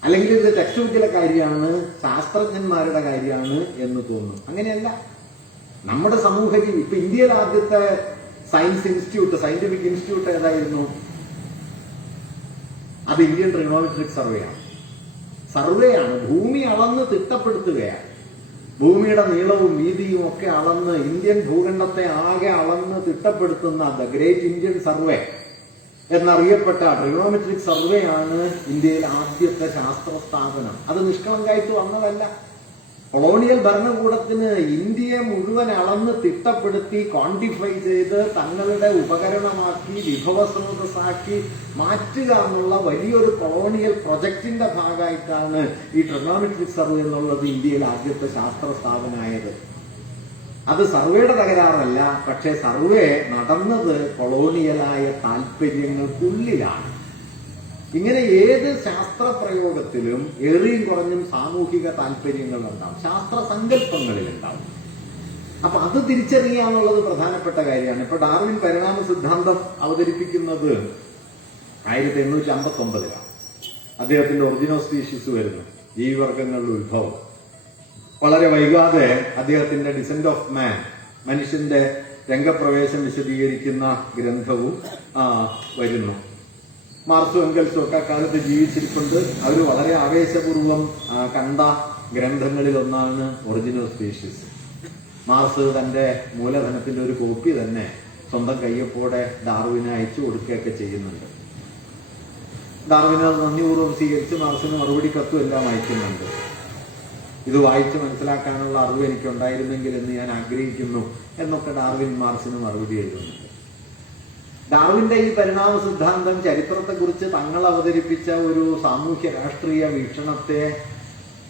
അല്ലെങ്കിൽ ഇത് ടെക്സ്റ്റ് ബുക്കിലെ കാര്യമാണ്, ശാസ്ത്രജ്ഞന്മാരുടെ കാര്യമാണ് എന്ന് തോന്നും. അങ്ങനെയല്ല. നമ്മുടെ സമൂഹ ജീവി ഇപ്പൊ ഇന്ത്യയിലെ ആദ്യത്തെ സയന്റിഫിക് ഇൻസ്റ്റിറ്റ്യൂട്ട് ഏതായിരുന്നു? അത് ഇന്ത്യൻ ട്രിഗണോമെട്രിക് സർവേയാണ്. ഭൂമി അളന്ന് തിട്ടപ്പെടുത്തുകയാണ്. ഭൂമിയുടെ നീളവും വീതിയും ഒക്കെ അളന്ന് ഇന്ത്യൻ ഭൂഖണ്ഡത്തെ ആകെ അളന്ന് തിട്ടപ്പെടുത്തുന്ന ദ ഗ്രേറ്റ് ഇന്ത്യൻ സർവേ എന്നറിയപ്പെട്ട ട്രിഗണോമെട്രിക് സർവേ ആണ് ഇന്ത്യയിലെ ആദ്യത്തെ ശാസ്ത്ര സ്ഥാപനം. അത് നിഷ്കളങ്കായിട്ട് വന്നതല്ല. കൊളോണിയൽ ഭരണകൂടത്തിന് ഇന്ത്യയെ മുഴുവൻ അളന്ന് തിട്ടപ്പെടുത്തി ക്വാണ്ടിഫൈ ചെയ്ത് തങ്ങളുടെ ഉപകരണമാക്കി വിഭവസ്രോതസ്സാക്കി മാറ്റുക എന്നുള്ള വലിയൊരു കൊളോണിയൽ പ്രൊജക്ടിന്റെ ഭാഗമായിട്ടാണ് ഈ ട്രിഗണോമെട്രിക് സർവേ എന്നുള്ളത് ഇന്ത്യയിലെ ആദ്യത്തെ ശാസ്ത്ര സ്ഥാപനമായത്. അത് സർവേയുടെ തകരാറല്ല, പക്ഷെ സർവേ നടന്നത് കൊളോണിയലായ താല്പര്യങ്ങൾക്കുള്ളിലാണ്. ഇങ്ങനെ ഏത് ശാസ്ത്ര പ്രയോഗത്തിലും ഏറിയും കുറഞ്ഞും സാമൂഹിക താല്പര്യങ്ങൾ ഉണ്ടാവും, ശാസ്ത്ര സങ്കല്പങ്ങളിലുണ്ടാവും. അപ്പൊ അത് തിരിച്ചറിയുക എന്നുള്ളത് പ്രധാനപ്പെട്ട കാര്യമാണ്. ഇപ്പൊ ഡാർവിൻ പരിണാമ സിദ്ധാന്തം അവതരിപ്പിക്കുന്നത് 1859 അദ്ദേഹത്തിന്റെ ഒറിജിൻ ഓഫ് സ്പീഷീസ് വരുന്നു, ജീവിവർഗങ്ങളുടെ ഉത്ഭവം. വളരെ വൈകാതെ അദ്ദേഹത്തിന്റെ ഡിസെന്റ് ഓഫ് മാൻ, മനുഷ്യന്റെ രംഗപ്രവേശം വിശദീകരിക്കുന്ന ഗ്രന്ഥവും വരുന്നു. മാർക്സും എംഗൽസും ഒക്കെ കാലത്ത് ജീവിച്ചിരിക്കൊണ്ട് അവർ വളരെ ആവേശപൂർവം കണ്ട ഗ്രന്ഥങ്ങളിൽ ഒന്നാണ് ഒറിജിൻ ഓഫ് സ്പീഷീസ്. മാർക്സ് തന്റെ മൂലധനത്തിന്റെ ഒരു കോപ്പി തന്നെ സ്വന്തം കയ്യൊപ്പോടെ ഡാർവിന് അയച്ചു കൊടുക്കുകയൊക്കെ ചെയ്യുന്നുണ്ട്. ഡാർവിന് അത് നന്ദിപൂർവ്വം സ്വീകരിച്ച് മാർക്സിന് മറുപടി കത്തും എല്ലാം അയക്കുന്നുണ്ട്. ഇത് വായിച്ച് മനസ്സിലാക്കാനുള്ള അറിവ് എനിക്കുണ്ടായിരുന്നെങ്കിൽ എന്ന് ഞാൻ ആഗ്രഹിക്കുന്നു എന്നൊക്കെ ഡാർവിൻ മാർക്സിന് മറുപടി എഴുതുന്നുണ്ട്. ഡാർവിന്റെ ഈ പരിണാമ സിദ്ധാന്തം ചരിത്രത്തെക്കുറിച്ച് തങ്ങൾ അവതരിപ്പിച്ച ഒരു സാമൂഹ്യ രാഷ്ട്രീയ വീക്ഷണത്തെ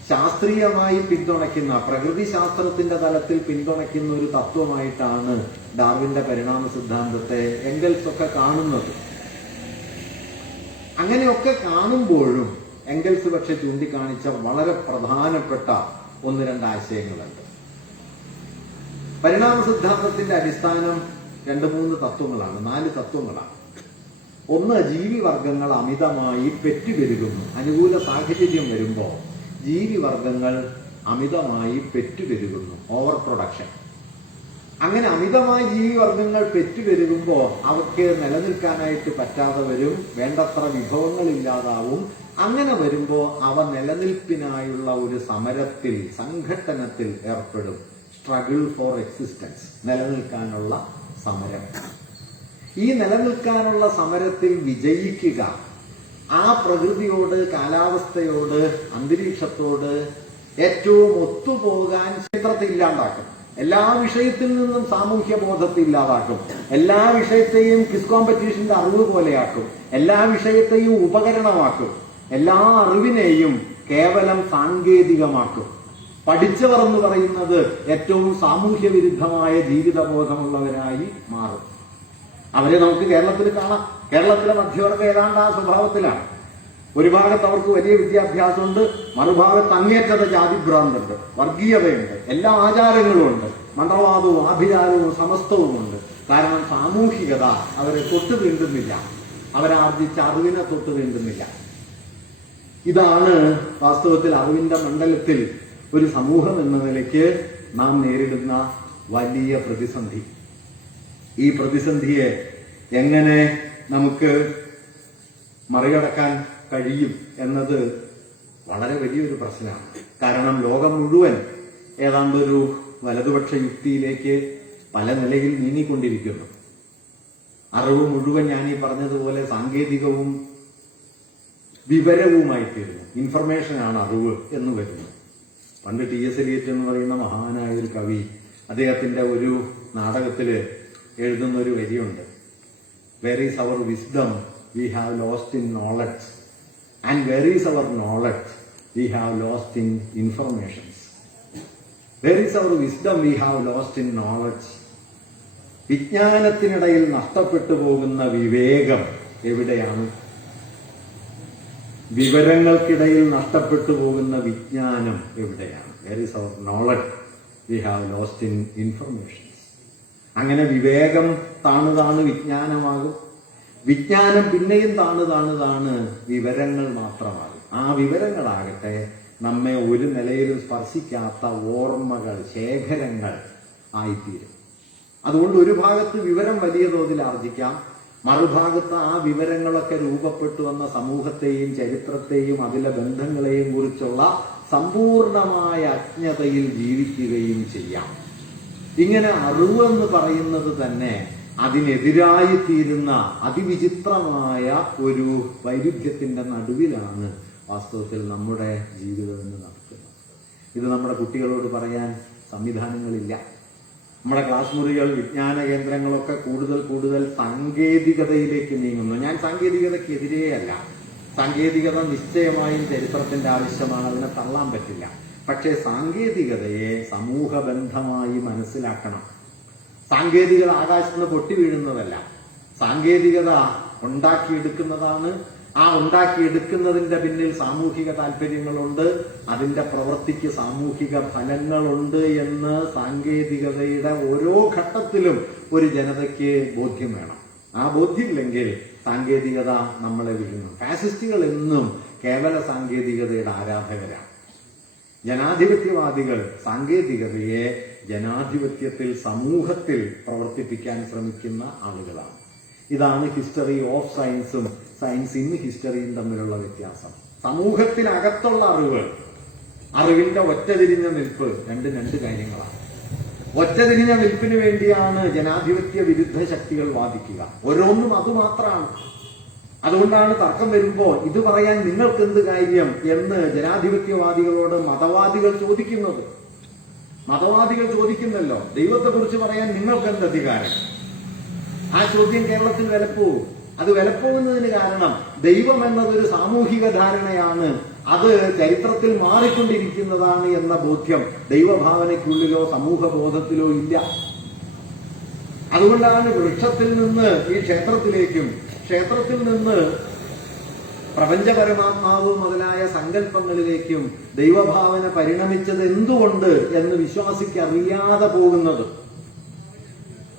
ശാസ്ത്രീയമായി പിന്തുണയ്ക്കുന്ന, പ്രകൃതി ശാസ്ത്രത്തിന്റെ തലത്തിൽ പിന്തുണയ്ക്കുന്ന ഒരു തത്വമായിട്ടാണ് ഡാർവിന്റെ പരിണാമ സിദ്ധാന്തത്തെ എംഗൽസ് ഒക്കെ കാണുന്നത്. അങ്ങനെയൊക്കെ കാണുമ്പോഴും എംഗൽസ് പക്ഷെ ചൂണ്ടിക്കാണിച്ച വളരെ പ്രധാനപ്പെട്ട 1-2 ആശയങ്ങളുണ്ട്. പരിണാമ സിദ്ധാന്തത്തിന്റെ അടിസ്ഥാനം 2-3 തത്വങ്ങളാണ്, 4 തത്വങ്ങളാണ്. ഒന്ന്, ജീവിവർഗങ്ങൾ അമിതമായി പെറ്റുപെരുകുന്നു. അനുകൂല സാഹചര്യം വരുമ്പോൾ ജീവിവർഗങ്ങൾ അമിതമായി പെറ്റുപെരുകുന്നു, ഓവർ പ്രൊഡക്ഷൻ. അങ്ങനെ അമിതമായി ജീവിവർഗങ്ങൾ പെറ്റുപെരുകുമ്പോൾ അവർക്ക് നിലനിൽക്കാനായിട്ട് പറ്റാതെ വരും, വേണ്ടത്ര വിഭവങ്ങൾ ഇല്ലാതാവും. അങ്ങനെ വരുമ്പോൾ അവ നിലനിൽപ്പിനായുള്ള ഒരു സമരത്തിൽ, സംഘട്ടനത്തിൽ ഏർപ്പെടും. സ്ട്രഗിൾ ഫോർ എക്സിസ്റ്റൻസ്, നിലനിൽക്കാനുള്ള സമരം. ഈ നിലനിൽക്കാനുള്ള സമരത്തിൽ വിജയിക്കുക, ആ പ്രകൃതിയോട്, കാലാവസ്ഥയോട്, അന്തരീക്ഷത്തോട് ഏറ്റവും ഒത്തുപോകാൻ ചരിത്രത്തെ ഇല്ലാണ്ടാക്കും. എല്ലാ വിഷയത്തിൽ നിന്നും സാമൂഹ്യ ബോധത്തെ ഇല്ലാതാക്കും. എല്ലാ വിഷയത്തെയും ക്വിസ് കോമ്പറ്റീഷന്റെ അറിവ് പോലെയാക്കും. എല്ലാ വിഷയത്തെയും ഉപകരണമാക്കും. എല്ലാ അറിവിനെയും കേവലം സാങ്കേതികമാക്കും. പഠിച്ചവർ എന്ന് പറയുന്നത് ഏറ്റവും സാമൂഹ്യ വിരുദ്ധമായ ജീവിതബോധമുള്ളവരായി മാറും. അവരെ നമുക്ക് കേരളത്തിൽ കാണാം. കേരളത്തിലെ മധ്യവർഗം ഏതാണ്ട് ആ സ്വഭാവത്തിലാണ്. ഒരു ഭാഗത്ത് അവർക്ക് വലിയ വിദ്യാഭ്യാസമുണ്ട്, മറുഭാഗത്ത് അങ്ങേറ്റത്തെ ജാതിഭ്രാന്തുണ്ട്, വർഗീയതയുണ്ട്, എല്ലാ ആചാരങ്ങളും ഉണ്ട്. മന്ത്രവാദവും ആഭിചാരവും സമസ്തവുമുണ്ട്. കാരണം സാമൂഹികത അവരെ തൊട്ട് തീണ്ടുന്നില്ല, അവരാർജിച്ച അറിവിനെ തൊട്ട് തീണ്ടുന്നില്ല. ഇതാണ് വാസ്തവത്തിൽ അറിവിന്റെ മണ്ഡലത്തിൽ ഒരു സമൂഹം എന്ന നിലയ്ക്ക് നാം നേരിടുന്ന വലിയ പ്രതിസന്ധി. ഈ പ്രതിസന്ധിയെ എങ്ങനെ നമുക്ക് മറികടക്കാൻ കഴിയും എന്നത് വളരെ വലിയൊരു പ്രശ്നമാണ്. കാരണം ലോകം മുഴുവൻ ഏതാണ്ടൊരു വലതുപക്ഷ യുക്തിയിലേക്ക് പല നിലയിൽ നീങ്ങിക്കൊണ്ടിരിക്കുന്നു. അറിവ് മുഴുവൻ ഞാൻ ഈ പറഞ്ഞതുപോലെ സാങ്കേതികവും വിവരവുമായിത്തീരുന്നു. ഇൻഫർമേഷനാണ് അറിവ് എന്ന് വരുന്നു. പണ്ട് T.S. എലിയറ്റ് എന്ന് പറയുന്ന മഹാനായ ഒരു കവി അദ്ദേഹത്തിന്റെ ഒരു നാടകത്തില് എഴുതുന്ന ഒരു വരിയുണ്ട്. Where is our wisdom we have lost in knowledge, and where is our knowledge we have lost in informations. Where is our wisdom we have lost in knowledge. വിജ്ഞാനത്തിനിടയിൽ നഷ്ടപ്പെട്ടു പോകുന്ന വിവേകം എവിടെയാണ്? വിവരങ്ങൾക്കിടയിൽ നഷ്ടപ്പെട്ടു പോകുന്ന വിജ്ഞാനം എവിടെയാണ്? Where is our knowledge we have lost in informations. അങ്ങനെ വിവേകം താണു വിജ്ഞാനമാകും. വിജ്ഞാനം പിന്നെയും താണു വിവരങ്ങൾ മാത്രമാകും. ആ വിവരങ്ങളാകട്ടെ നമ്മെ ഒരു നിലയിലും സ്പർശിക്കാത്ത ഓർമ്മകൾ, ശേഖരങ്ങൾ ആയിത്തീരും. അതുകൊണ്ട് ഒരു ഭാഗത്ത് വിവരം വലിയ തോതിൽ ആർജിക്കാം, മറുഭാഗത്ത് ആ വിവരങ്ങളൊക്കെ രൂപപ്പെട്ടു വന്ന സമൂഹത്തെയും ചരിത്രത്തെയും അതിലെ ബന്ധങ്ങളെയും കുറിച്ചുള്ള സമ്പൂർണമായ അജ്ഞതയിൽ ജീവിക്കുകയും ചെയ്യാം. ഇങ്ങനെ അറിവെന്ന് പറയുന്നത് തന്നെ അതിനെതിരായി തീരുന്ന അതിവിചിത്രമായ ഒരു വൈരുദ്ധ്യത്തിന്റെ നടുവിലാണ് വാസ്തവത്തിൽ നമ്മുടെ ജീവിതമെന്ന് നടക്കുന്നത്. ഇത് നമ്മുടെ കുട്ടികളോട് പറയാൻ സംവിധാനങ്ങളില്ല. നമ്മുടെ ക്ലാസ് മുറികൾ, വിജ്ഞാന കേന്ദ്രങ്ങളൊക്കെ കൂടുതൽ സാങ്കേതികതയിലേക്ക് നീങ്ങുന്നു. ഞാൻ സാങ്കേതികതയ്ക്കെതിരെയല്ല. സാങ്കേതികത നിശ്ചയമായും ചരിത്രത്തിന്റെ ആവശ്യമാണ്, അതിനെ തള്ളാൻ പറ്റില്ല. പക്ഷേ സാങ്കേതികതയെ സമൂഹബന്ധമായി മനസ്സിലാക്കണം. സാങ്കേതികത ആകാശത്ത് നിന്ന് പൊട്ടി വീഴുന്നതല്ല, സാങ്കേതികത ഉണ്ടാക്കിയെടുക്കുന്നതാണ്. ആ ഉണ്ടാക്കിയെടുക്കുന്നതിന്റെ പിന്നിൽ സാമൂഹിക താല്പര്യങ്ങളുണ്ട്, അതിന്റെ പ്രവൃത്തിക്ക് സാമൂഹിക ഫലങ്ങളുണ്ട് എന്ന് സാങ്കേതികതയുടെ ഓരോ ഘട്ടത്തിലും ഒരു ജനതയ്ക്ക് ബോധ്യം വേണം. ആ ബോധ്യമില്ലെങ്കിൽ സാങ്കേതികത നമ്മളെ വിഴുങ്ങും. ഫാസിസ്റ്റുകൾ എന്നും കേവല സാങ്കേതികതയുടെ ആരാധകരാണ്. ജനാധിപത്യവാദികൾ സാങ്കേതികതയെ ജനാധിപത്യത്തിൽ, സമൂഹത്തിൽ പ്രവർത്തിപ്പിക്കാൻ ശ്രമിക്കുന്ന ആളുകളാണ്. ഇതാണ് ഹിസ്റ്ററി ഓഫ് സയൻസും സയൻസ് ഇൻ ഹിസ്റ്ററിയും തമ്മിലുള്ള വ്യത്യാസം. സമൂഹത്തിനകത്തുള്ള അറിവിന്റെ ഒറ്റതിരിഞ്ഞ നിൽപ്പ് രണ്ട് കാര്യങ്ങളാണ്. ഒറ്റതിരിഞ്ഞ നിൽപ്പിന് വേണ്ടിയാണ് ജനാധിപത്യ വിരുദ്ധ ശക്തികൾ വാദിക്കുക. ഓരോന്നും അതുമാത്രമാണ്. അതുകൊണ്ടാണ് തർക്കം വരുമ്പോൾ ഇത് പറയാൻ നിങ്ങൾക്കെന്ത് കാര്യം എന്ന് ജനാധിപത്യവാദികളോട് മതവാദികൾ ചോദിക്കുന്നത്. മതവാദികൾ ചോദിക്കുന്നല്ലോ, ദൈവത്തെക്കുറിച്ച് പറയാൻ നിങ്ങൾക്കെന്ത് അധികാരം? ആ ചോദ്യം കേരളത്തിൽ വിലപ്പോവും. അത് വിലപ്പോകുന്നതിന് കാരണം ദൈവം എന്നതൊരു സാമൂഹിക ധാരണയാണ്, അത് ചരിത്രത്തിൽ മാറിക്കൊണ്ടിരിക്കുന്നതാണ് എന്ന ബോധ്യം ദൈവഭാവനയ്ക്കുള്ളിലോ സമൂഹബോധത്തിലോ ഇല്ല. അതുകൊണ്ടാണ് വൃക്ഷത്തിൽ നിന്ന് ഈ ക്ഷേത്രത്തിലേക്കും, ക്ഷേത്രത്തിൽ നിന്ന് പ്രപഞ്ചപരമാത്മാവ് മുതലായ സങ്കല്പങ്ങളിലേക്കും ദൈവഭാവന പരിണമിച്ചത് എന്തുകൊണ്ട് എന്ന് വിശ്വാസിക്ക് അറിയാതെ പോകുന്നത്.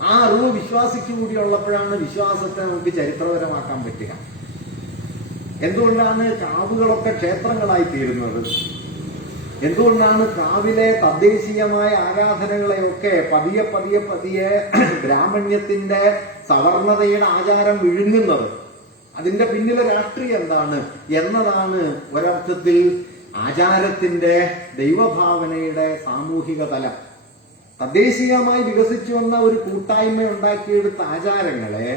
ആ അറിവ് വിശ്വാസിക്ക് കൂടി ഉള്ളപ്പോഴാണ് വിശ്വാസത്തെ നമുക്ക് ചരിത്രപരമാക്കാൻ പറ്റുക. എന്തുകൊണ്ടാണ് കാവുകളൊക്കെ ക്ഷേത്രങ്ങളായി തീരുന്നത്? എന്തുകൊണ്ടാണ് കാവിലെ തദ്ദേശീയമായ ആരാധനകളെയൊക്കെ പതിയെ ബ്രാഹ്മണ്യത്തിന്റെ സവർണതയുടെ ആചാരം വിഴുങ്ങുന്നത്? അതിന്റെ പിന്നിലെ രാഷ്ട്രീയം എന്താണ് എന്നതാണ് ഒരർത്ഥത്തിൽ ആചാരത്തിന്റെ, ദൈവഭാവനയുടെ സാമൂഹിക തലം. തദ്ദേശീയമായി വികസിച്ചു വന്ന ഒരു കൂട്ടായ്മ ഉണ്ടാക്കിയെടുത്ത ആചാരങ്ങളെ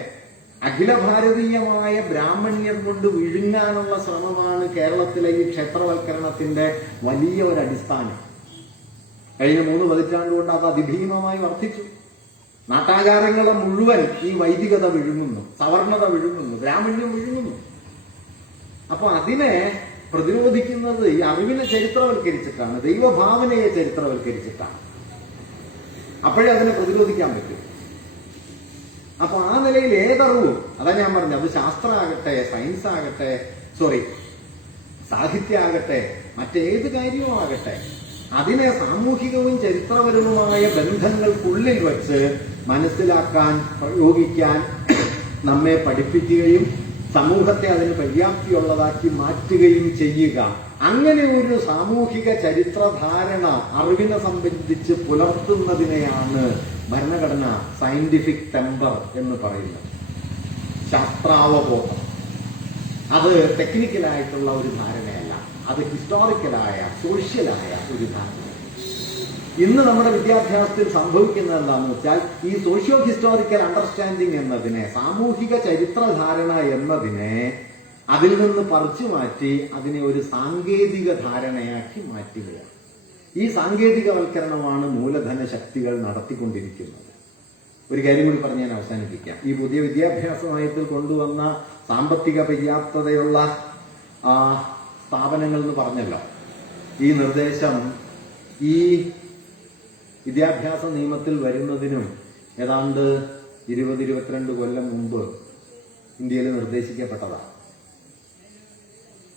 അഖില ഭാരതീയമായ ബ്രാഹ്മണ്യം കൊണ്ട് വിഴുങ്ങാനുള്ള ശ്രമമാണ് കേരളത്തിലെ ഈ ക്ഷേത്രവൽക്കരണത്തിന്റെ വലിയ ഒരു അടിസ്ഥാനം. കഴിഞ്ഞ 3 പതിറ്റാണ്ട് കൊണ്ട് അത് അതിഭീമമായി വർദ്ധിച്ചു. നാട്ടാചാരങ്ങളെ മുഴുവൻ ഈ വൈദികത വിഴുങ്ങുന്നു, സവർണത വിഴുങ്ങുന്നു, ബ്രാഹ്മണ്യം വിഴുങ്ങുന്നു. അപ്പൊ അതിനെ പ്രതിരോധിക്കുന്നത് ഈ അറിവിനെ ചരിത്രവൽക്കരിച്ചിട്ടാണ്, ദൈവഭാവനയെ ചരിത്രവൽക്കരിച്ചിട്ടാണ്. അപ്പോഴേ അതിനെ പ്രതിരോധിക്കാൻ പറ്റും. അപ്പൊ ആ നിലയിൽ ഏതറിവും, അതാ ഞാൻ പറഞ്ഞത്, അത് ശാസ്ത്രമാകട്ടെ, സയൻസ് ആകട്ടെ, സാഹിത്യമാകട്ടെ, മറ്റേത് കാര്യവും ആകട്ടെ, അതിനെ സാമൂഹികവും ചരിത്രപരവുമായ ബന്ധങ്ങൾക്കുള്ളിൽ വച്ച് മനസ്സിലാക്കാൻ, പ്രയോഗിക്കാൻ നമ്മെ പഠിപ്പിക്കുകയും സമൂഹത്തെ അതിന് പര്യാപ്തിയുള്ളതാക്കി മാറ്റുകയും ചെയ്യുക. അങ്ങനെ ഒരു സാമൂഹിക ചരിത്രധാരണ അറിവിനെ സംബന്ധിച്ച് പുലർത്തുന്നതിനെയാണ് ഭരണഘടന സയന്റിഫിക് ടെമ്പർ എന്ന് പറയുന്നത്. ശാസ്ത്രാവബോധം. അത് ടെക്നിക്കലായിട്ടുള്ള ഒരു ധാരണയല്ല, അത് ഹിസ്റ്റോറിക്കലായ, സോഷ്യലായ ഒരു ധാരണ. ഇന്ന് നമ്മുടെ വിദ്യാഭ്യാസത്തിൽ സംഭവിക്കുന്നത് എന്താണെന്ന് വെച്ചാൽ, ഈ സോഷ്യോ ഹിസ്റ്റോറിക്കൽ അണ്ടർസ്റ്റാൻഡിങ് എന്നതിനെ, സാമൂഹിക ചരിത്രധാരണ എന്നതിനെ അതിൽ നിന്ന് പറിച്ചു മാറ്റി അതിനെ ഒരു സാങ്കേതിക ധാരണയാക്കി മാറ്റുകയാണ്. ഈ സാങ്കേതികവൽക്കരണമാണ് മൂലധന ശക്തികൾ നടത്തിക്കൊണ്ടിരിക്കുന്നത്. ഒരു കാര്യം കൂടി പറഞ്ഞ് ഞാൻ അവസാനിപ്പിക്കാം. ഈ പുതിയ വിദ്യാഭ്യാസ നയത്തിൽ കൊണ്ടുവന്ന സാമ്പത്തിക പര്യാപ്തതയുള്ള സ്ഥാപനങ്ങൾ എന്ന് പറഞ്ഞല്ലോ, ഈ നിർദ്ദേശം ഈ വിദ്യാഭ്യാസ നിയമത്തിൽ വരുന്നതിനും ഏതാണ്ട് 20-22 കൊല്ലം മുമ്പ് ഇന്ത്യയിൽ നിർദ്ദേശിക്കപ്പെട്ടതാണ്.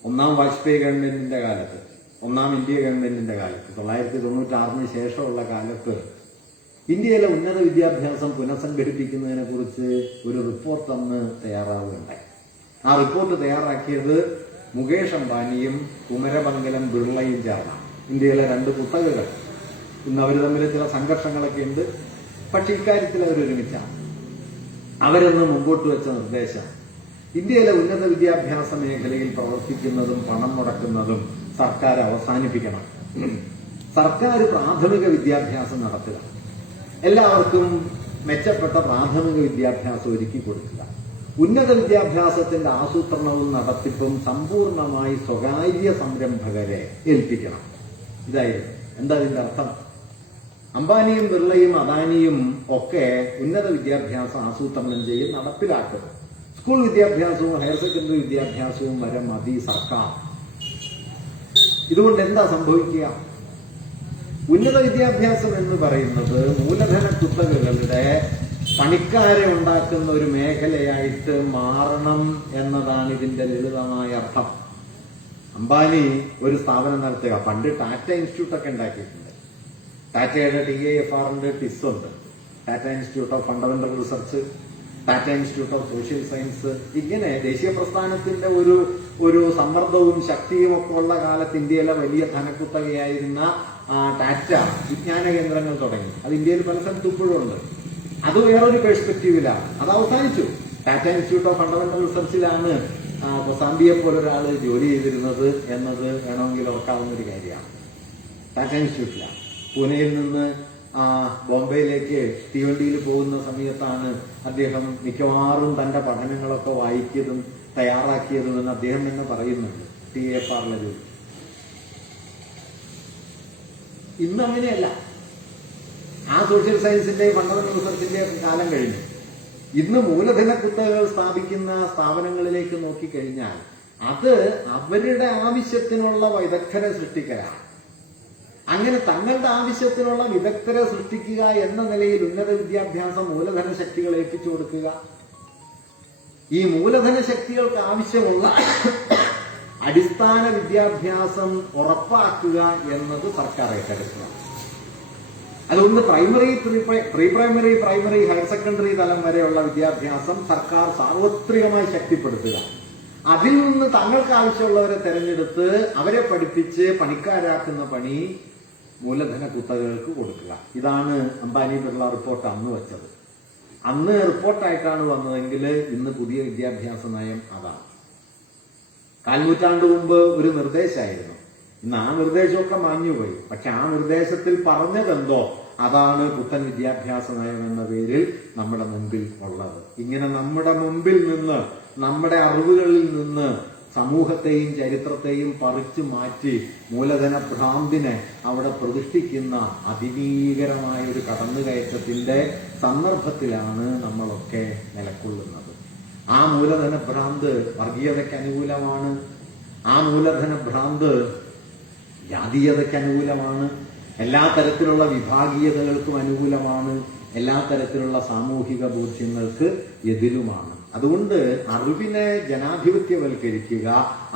ഒന്നാം വാജ്പേയി ഗവൺമെന്റിന്റെ കാലത്ത്, ഒന്നാം ഇന്ത്യ ഗവൺമെന്റിന്റെ കാലത്ത്, 1996 ശേഷമുള്ള കാലത്ത് ഇന്ത്യയിലെ ഉന്നത വിദ്യാഭ്യാസം പുനഃസംഘടിപ്പിക്കുന്നതിനെ കുറിച്ച് ഒരു റിപ്പോർട്ട് അന്ന് തയ്യാറാവുകയുണ്ടായി. ആ റിപ്പോർട്ട് തയ്യാറാക്കിയത് മുകേഷ് അംബാനിയും കുമരമംഗലം ബിർളയും ചേർന്നാണ്. ഇന്ത്യയിലെ 2 കുത്തകകൾ. ഇന്ന് അവർ തമ്മിൽ ചില സംഘർഷങ്ങളൊക്കെ ഉണ്ട്, പക്ഷെ ഇക്കാര്യത്തിൽ അവരൊരുമിച്ചാണ്. അവരെന്ന് മുമ്പോട്ട് വെച്ച നിർദ്ദേശം, ഇന്ത്യയിലെ ഉന്നത വിദ്യാഭ്യാസ മേഖലയിൽ പ്രവർത്തിക്കുന്നതും പണം മുടക്കുന്നതും സർക്കാർ അവസാനിപ്പിക്കണം. സർക്കാർ പ്രാഥമിക വിദ്യാഭ്യാസം നടത്തുക, എല്ലാവർക്കും മെച്ചപ്പെട്ട പ്രാഥമിക വിദ്യാഭ്യാസം ഒരുക്കി കൊടുക്കുക, ഉന്നത വിദ്യാഭ്യാസത്തിന്റെ ആസൂത്രണവും നടത്തിപ്പും സമ്പൂർണമായി സ്വകാര്യ സംരംഭകരെ ഏൽപ്പിക്കണം. ഇതായിരുന്നു. എന്താ ഇതിന്റെ അർത്ഥം? അംബാനിയും ബിർളയും അദാനിയും ഒക്കെ ഉന്നത വിദ്യാഭ്യാസം ആസൂത്രണം ചെയ്ത് നടപ്പിലാക്കും. സ്കൂൾ വിദ്യാഭ്യാസവും ഹയർ സെക്കൻഡറി വിദ്യാഭ്യാസവും വരെ മതി സർക്കാർ. ഇതുകൊണ്ട് എന്താ സംഭവിക്കുക? ഉന്നത വിദ്യാഭ്യാസം എന്ന് പറയുന്നത് മൂലധന കുത്തകകളുടെ പണിക്കാരെ ഉണ്ടാക്കുന്ന ഒരു മേഖലയായിട്ട് മാറണം എന്നതാണ് ഇതിന്റെ ലളിതമായ അർത്ഥം. അംബാനി ഒരു സ്ഥാപനം നടത്തുക. പണ്ട് ടാറ്റ ഇൻസ്റ്റിറ്റ്യൂട്ട് ഒക്കെ ഉണ്ടാക്കിയിട്ടുണ്ട്. ടാറ്റയുടെ TIFR-ന്റെ ടിസ് ഉണ്ട്, Tata institute of fundamental research, Tata institute of social science. ഇങ്ങനെ ദേശീയ പ്രസ്ഥാനത്തിന്റെ ഒരു സമ്മർദ്ദവും ശക്തിയും ഒക്കെ ഉള്ള കാലത്ത് ഇന്ത്യയിലെ വലിയ ധനക്കുത്തകയായിരുന്ന ടാറ്റ വിജ്ഞാന കേന്ദ്രങ്ങൾ തുടങ്ങി. അത് ഇന്ത്യയിൽ പല സ്ഥലത്തും ഇപ്പോഴും ഉണ്ട്. അത് വേറൊരു പെർസ്പെക്റ്റീവിലാണ്. അത് അവസാനിച്ചു. ടാറ്റ ഇൻസ്റ്റിറ്റ്യൂട്ട് ഓഫ് ഫണ്ടമെന്റൽ റിസർച്ചിലാണ് കൊസാംബിയെ പോലൊരാൾ ജോലി ചെയ്തിരുന്നത് എന്നത് വേണമെങ്കിൽ ഓർക്കാവുന്ന ഒരു കാര്യമാണ്. ടാറ്റ ഇൻസ്റ്റിറ്റ്യൂട്ടിലാണ്. പൂനെയിൽ നിന്ന് ബോംബെയിലേക്ക് തീവണ്ടിയിൽ പോകുന്ന സമയത്താണ് അദ്ദേഹം മിക്കവാറും തന്റെ പഠനങ്ങളൊക്കെ വായിക്കിയതും തയ്യാറാക്കിയതും എന്ന് അദ്ദേഹം തന്നെ പറയുന്നുണ്ട്. TIFR-ലെ ജോലി. ഇന്ന് അങ്ങനെയല്ല. ആ സോഷ്യൽ സയൻസിന്റെയും ഫണ്ടമെന്റൽ റിസർച്ചിന്റെയും കാലം കഴിഞ്ഞു. ഇന്ന് മൂലധന കുത്തകകൾ സ്ഥാപിക്കുന്ന സ്ഥാപനങ്ങളിലേക്ക് നോക്കിക്കഴിഞ്ഞാൽ അത് അവരുടെ ആവശ്യത്തിനുള്ള വിദഗ്ധരെ സൃഷ്ടിക്കലാണ്. അങ്ങനെ തങ്ങളുടെ ആവശ്യത്തിനുള്ള വിദഗ്ധരെ സൃഷ്ടിക്കുക എന്ന നിലയിൽ ഉന്നത വിദ്യാഭ്യാസം മൂലധന ശക്തികൾ ഏൽപ്പിച്ചു കൊടുക്കുക. ഈ മൂലധന ശക്തികൾക്ക് ആവശ്യമുള്ള അടിസ്ഥാന വിദ്യാഭ്യാസം ഉറപ്പാക്കുക എന്നത് സർക്കാർ ഏറ്റെടുക്കണം. അതുകൊണ്ട് primary, pre primary, primary, higher secondary തലം വരെയുള്ള വിദ്യാഭ്യാസം സർക്കാർ സാർവത്രികമായി ശക്തിപ്പെടുത്തുക. അതിൽ നിന്ന് തങ്ങൾക്ക് ആവശ്യമുള്ളവരെ തെരഞ്ഞെടുത്ത് അവരെ പഠിപ്പിച്ച് പണിക്കാരാക്കുന്ന പണി മൂലധന കുത്തകകൾക്ക് കൊടുക്കുക. ഇതാണ് അംബാനി ബിർള റിപ്പോർട്ട് അന്ന് വെച്ചത്. അന്ന് റിപ്പോർട്ടായിട്ടാണ് വന്നതെങ്കിൽ ഇന്ന് പുതിയ വിദ്യാഭ്യാസ നയം അതാണ്. 4 നൂറ്റാണ്ട് മുമ്പ് ഒരു നിർദ്ദേശമായിരുന്നു. ഇന്ന് ആ നിർദ്ദേശമൊക്കെ മാഞ്ഞുപോയി. പക്ഷെ ആ നിർദ്ദേശത്തിൽ പറഞ്ഞതെന്തോ അതാണ് പുത്തൻ വിദ്യാഭ്യാസ നയം എന്ന പേരിൽ നമ്മുടെ മുമ്പിൽ ഉള്ളത്. ഇങ്ങനെ നമ്മുടെ മുമ്പിൽ നിന്ന്, നമ്മുടെ അറിവുകളിൽ നിന്ന് സമൂഹത്തെയും ചരിത്രത്തെയും പറിച്ചു മാറ്റി മൂലധന ഭ്രാന്തിനെ അവിടെ പ്രതിഷ്ഠിക്കുന്ന അതിഭീകരമായ ഒരു കടന്നുകയറ്റത്തിന്റെ സന്ദർഭത്തിലാണ് നമ്മളൊക്കെ നിലകൊള്ളുന്നത്. ആ മൂലധന ഭ്രാന്ത് വർഗീയതയ്ക്ക് അനുകൂലമാണ്. ആ മൂലധന ഭ്രാന്ത് ജാതീയതയ്ക്ക് അനുകൂലമാണ്. എല്ലാ തരത്തിലുള്ള വിഭാഗീയതകൾക്കും അനുകൂലമാണ്. എല്ലാ തരത്തിലുള്ള സാമൂഹിക ബോധ്യങ്ങൾക്ക് എതിരുമാണ്. അതുകൊണ്ട് അറിവിനെ ജനാധിപത്യവൽക്കരിക്കുക,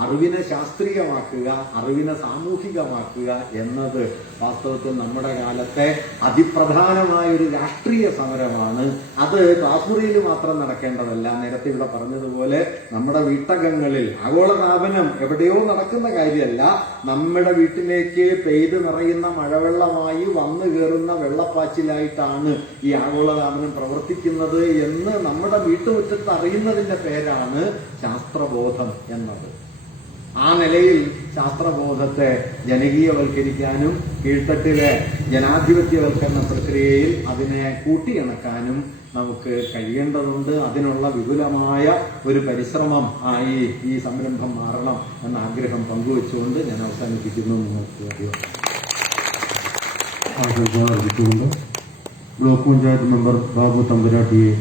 അറിവിനെ ശാസ്ത്രീയമാക്കുക, അറിവിനെ സാമൂഹികമാക്കുക എന്നത് വാസ്തവത്തിൽ നമ്മുടെ കാലത്തെ അതിപ്രധാനമായ ഒരു രാഷ്ട്രീയ സമരമാണ്. അത് ക്ലാസ് മുറിയിൽ മാത്രം നടക്കേണ്ടതല്ല. നേരത്തെ ഇവിടെ പറഞ്ഞതുപോലെ നമ്മുടെ വീട്ടകങ്ങളിൽ ആഗോളതാപനം എവിടെയോ നടക്കുന്ന കാര്യമല്ല. നമ്മുടെ വീട്ടിലേക്ക് പെയ്ത് നിറയുന്ന മഴവെള്ളമായി വന്നു കയറുന്ന വെള്ളപ്പാച്ചിലായിട്ടാണ് ഈ ആഗോളതാപനം പ്രവർത്തിക്കുന്നത് എന്ന് നമ്മുടെ വീട്ടുമുറ്റത്ത് അറിയുന്നതിന്റെ പേരാണ് ശാസ്ത്രബോധം എന്നത്. ആ നിലയിൽ ശാസ്ത്രബോധത്തെ ജനകീയവൽക്കരിക്കാനും കീഴ്ത്തട്ടിലെ ജനാധിപത്യവൽക്കരണ പ്രക്രിയയിൽ അതിനെ കൂട്ടിയിണക്കാനും നമുക്ക് കഴിയേണ്ടതുണ്ട്. അതിനുള്ള വിപുലമായ ഒരു പരിശ്രമം ആയി ഈ സംരംഭം മാറണം എന്ന ആഗ്രഹം പങ്കുവെച്ചുകൊണ്ട് ഞാൻ അവസാനിപ്പിക്കുന്നു. നിങ്ങൾക്ക് ബ്ലോക്ക് പഞ്ചായത്ത് മെമ്പർ ബാബു തമ്പുരാട്ടിയെ